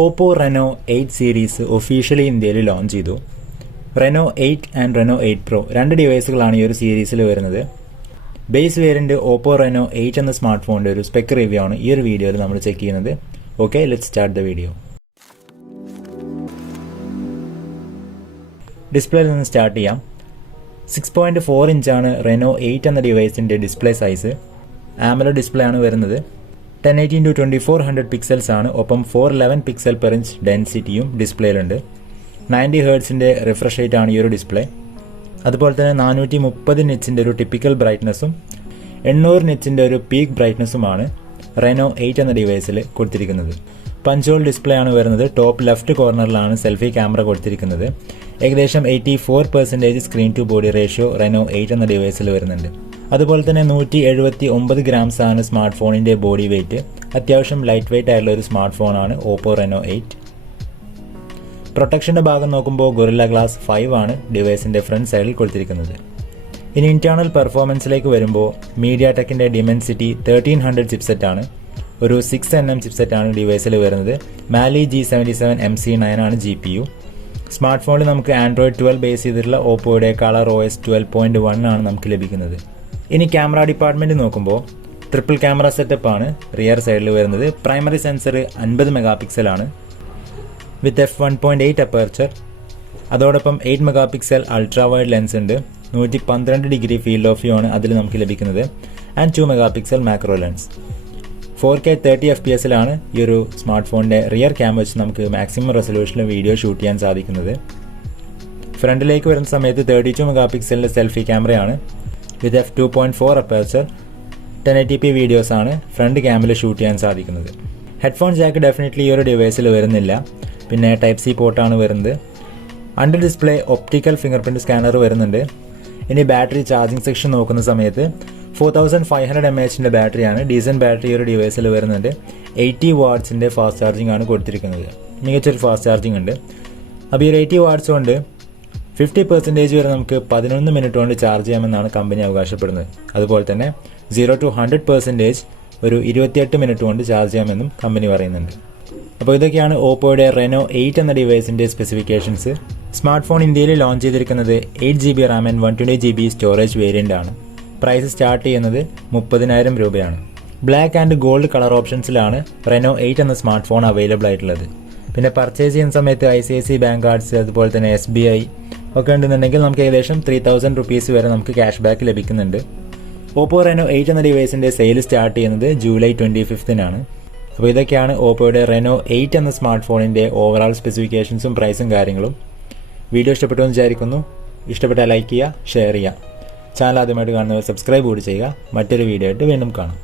Oppo Reno 8 series officially ഇന്ത്യയിൽ launch ചെയ്തു. Reno 8 and Reno 8 Pro രണ്ട് ഡിവൈസുകളാണ് ഈ ഒരു സീരീസിൽ വരുന്നത്. ബേസ് വേരിയന്റ് Oppo Reno 8 എന്ന സ്മാർട്ട് ഫോണിൻ്റെ ഒരു സ്പെക് റിവ്യൂ ആണ് ഈ ഒരു വീഡിയോയിൽ നമ്മൾ ചെക്ക് ചെയ്യുന്നത്. Okay, let's start the video. ഡിസ്പ്ലേയിൽ നിന്ന് സ്റ്റാർട്ട് ചെയ്യാം. 6.4 ഇഞ്ചാണ് Reno 8 എന്ന ഡിവൈസിൻ്റെ ഡിസ്പ്ലേ സൈസ്. AMOLED ഡിസ്പ്ലേ ആണ് വരുന്നത്. 1080x2400 പിക്സൽസ് ആണ്. ഒപ്പം 411 പിക്സൽ പെർ ഇഞ്ച് ഡെൻസിറ്റിയും ഡിസ്പ്ലേയിലുണ്ട്. 90 ഹേർട്സിൻ്റെ റിഫ്രഷ് റേറ്റ് ആണ് ഈ ഒരു ഡിസ്പ്ലേ. അതുപോലെ തന്നെ 430 നിറ്റ്സിൻ്റെ ഒരു ടിപ്പിക്കൽ ബ്രൈറ്റ്നസ്സും 800 നിറ്റ്സിൻ്റെ ഒരു പീക്ക് ബ്രൈറ്റ്നസ്സുമാണ് Reno 8 എന്ന ഡിവൈസിൽ കൊടുത്തിരിക്കുന്നത്. പഞ്ച് ഹോൾ ഡിസ്പ്ലേ ആണ് വരുന്നത്. ടോപ്പ് ലെഫ്റ്റ് കോർണറിലാണ് സെൽഫി ക്യാമറ കൊടുത്തിരിക്കുന്നത്. ഏകദേശം 84% screen to body ratio Reno 8 എന്ന ഡിവൈസിൽ വരുന്നുണ്ട്. അതുപോലെ തന്നെ 179 ഗ്രാംസ് ആണ് സ്മാർട്ട് ഫോണിൻ്റെ ബോഡി വെയ്റ്റ്. അത്യാവശ്യം ലൈറ്റ് വെയ്റ്റ് ആയിട്ടുള്ള ഒരു സ്മാർട്ട് ഫോണാണ് Oppo Reno 8. പ്രൊട്ടക്ഷൻ്റെ ഭാഗം നോക്കുമ്പോൾ ഗൊറില്ല ഗ്ലാസ് 5 ആണ് ഡിവൈസിൻ്റെ ഫ്രണ്ട് സൈഡിൽ കൊടുത്തിരിക്കുന്നത്. ഇനി ഇന്റേണൽ പെർഫോമൻസിലേക്ക് വരുമ്പോൾ മീഡിയാടെക്കിൻ്റെ ഡിമെൻസിറ്റി 1300 ചിപ്സെറ്റ് ആണ്. ഒരു 6nm ചിപ്സെറ്റ് ആണ് ഡിവൈസിൽ വരുന്നത്. Mali G77 MC9 ആണ് GPU. സ്മാർട്ട് ഫോണിൽ നമുക്ക് Android 12 ബേസ് ചെയ്തിട്ടുള്ള ഓപ്പോയുടെ ColorOS 12.1 ആണ് നമുക്ക് ലഭിക്കുന്നത്. ഇനി ക്യാമറ ഡിപ്പാർട്ട്മെൻറ്റ് നോക്കുമ്പോൾ ട്രിപ്പിൾ ക്യാമറ സെറ്റപ്പ് ആണ് റിയർ സൈഡിൽ വരുന്നത്. പ്രൈമറി സെൻസർ 50 മെഗാ പിക്സലാണ് വിത്ത് f1.8 അപ്പർച്ചർ. അതോടൊപ്പം 8 mega pixel ultra wide lens ഉണ്ട്. 112 ഡിഗ്രി ഫീൽഡ് ഓഫ് വ്യൂ ആണ് അതിൽ നമുക്ക് ലഭിക്കുന്നത്. And 2 mega pixel macro lens. 4K 30 FPS ഈ ഒരു സ്മാർട്ട് ഫോണിൻ്റെ റിയർ ക്യാമറ വെച്ച് നമുക്ക് മാക്സിമം റെസൊല്യൂഷനിൽ വീഡിയോ ഷൂട്ട് ചെയ്യാൻ സാധിക്കുന്നത്. ഫ്രണ്ടിലേക്ക് വരുന്ന സമയത്ത് 32 മെഗാ പിക്സലിൻ്റെ സെൽഫി ക്യാമറയാണ് വിത്ത് f2.4 അപ്പർച്ചർ. 1080p വീഡിയോസ് ആണ് ഫ്രണ്ട് ക്യാമറയിൽ ഷൂട്ട് ചെയ്യാൻ സാധിക്കുന്നത്. ഹെഡ്ഫോൺ ജാക്ക് ഡെഫിനറ്റ്ലി ഈ ഒരു ഡിവൈസിൽ വരുന്നില്ല. പിന്നെ Type-C പോർട്ടാണ് വരുന്നത്. Under display optical finger print scanner വരുന്നുണ്ട്. ഇനി ബാറ്ററി ചാർജിങ് സെക്ഷൻ നോക്കുന്ന സമയത്ത് 4500 mAh ബാറ്ററിയാണ്. ഡീസൻറ്റ് ബാറ്ററി ഒരു ഡിവൈസിൽ വരുന്നുണ്ട്. 80 വാട്ട്സിൻ്റെ ഫാസ്റ്റ് ചാർജിങ് ആണ് കൊടുത്തിരിക്കുന്നത്. മികച്ചൊരു ഫാസ്റ്റ് ചാർജിങ് ഉണ്ട്. അപ്പോൾ ഈ ഒരു 80 വാട്ട്സ് കൊണ്ട് 50% വരെ നമുക്ക് 11 മിനിറ്റ് കൊണ്ട് ചാർജ് ചെയ്യാമെന്നാണ് കമ്പനി അവകാശപ്പെടുന്നത്. അതുപോലെ തന്നെ 0 to 100% ഒരു 28 മിനിറ്റ് കൊണ്ട് ചാർജ് ചെയ്യാമെന്നും കമ്പനി പറയുന്നുണ്ട്. അപ്പോൾ ഇതൊക്കെയാണ് ഓപ്പോയുടെ Reno 8 എന്ന ഡിവൈസിൻ്റെ സ്പെസിഫിക്കേഷൻസ്. സ്മാർട്ട് ഫോൺ ഇന്ത്യയിൽ ലോഞ്ച് ചെയ്തിരിക്കുന്നത് 8GB RAM and 128GB storage variant ആണ്. പ്രൈസ് സ്റ്റാർട്ട് ചെയ്യുന്നത് 30,000 രൂപയാണ്. ബ്ലാക്ക് ആൻഡ് ഗോൾഡ് കളർ ഓപ്ഷൻസിലാണ് Reno 8 എന്ന സ്മാർട്ട് ഫോൺ അവൈലബിൾ ആയിട്ടുള്ളത്. പിന്നെ പർച്ചേസ് ചെയ്യുന്ന സമയത്ത് ICICI ബാങ്ക് കാർഡ്സ് അതുപോലെ തന്നെ SBI ഒക്കെ ഉണ്ടെന്നുണ്ടെങ്കിൽ നമുക്ക് ഏകദേശം 3000 റുപ്പീസ് വരെ നമുക്ക് ക്യാഷ് ബാക്ക് ലഭിക്കുന്നുണ്ട്. Oppo Reno 8 എന്ന ഡിവൈസിൻ്റെ സെയിൽ സ്റ്റാർട്ട് ചെയ്യുന്നത് ജൂലൈ 25-നാണ്. അപ്പോൾ ഇതൊക്കെയാണ് ഓപ്പോയുടെ Reno 8 എന്ന സ്മാർട്ട് ഫോണിൻ്റെ ഓവറോൾ സ്പെസിഫിക്കേഷൻസും പ്രൈസും കാര്യങ്ങളും. വീഡിയോ ഇഷ്ടപ്പെട്ടു എന്ന് വിചാരിക്കുന്നു. ഇഷ്ടപ്പെട്ടാൽ ലൈക്ക് ചെയ്യുക, ഷെയർ ചെയ്യുക. ചാനൽ ആദ്യമായിട്ട് കാണുന്നവർ സബ്സ്ക്രൈബ് കൂടി ചെയ്യുക. മറ്റൊരു വീഡിയോ ആയിട്ട് വീണ്ടും കാണാം.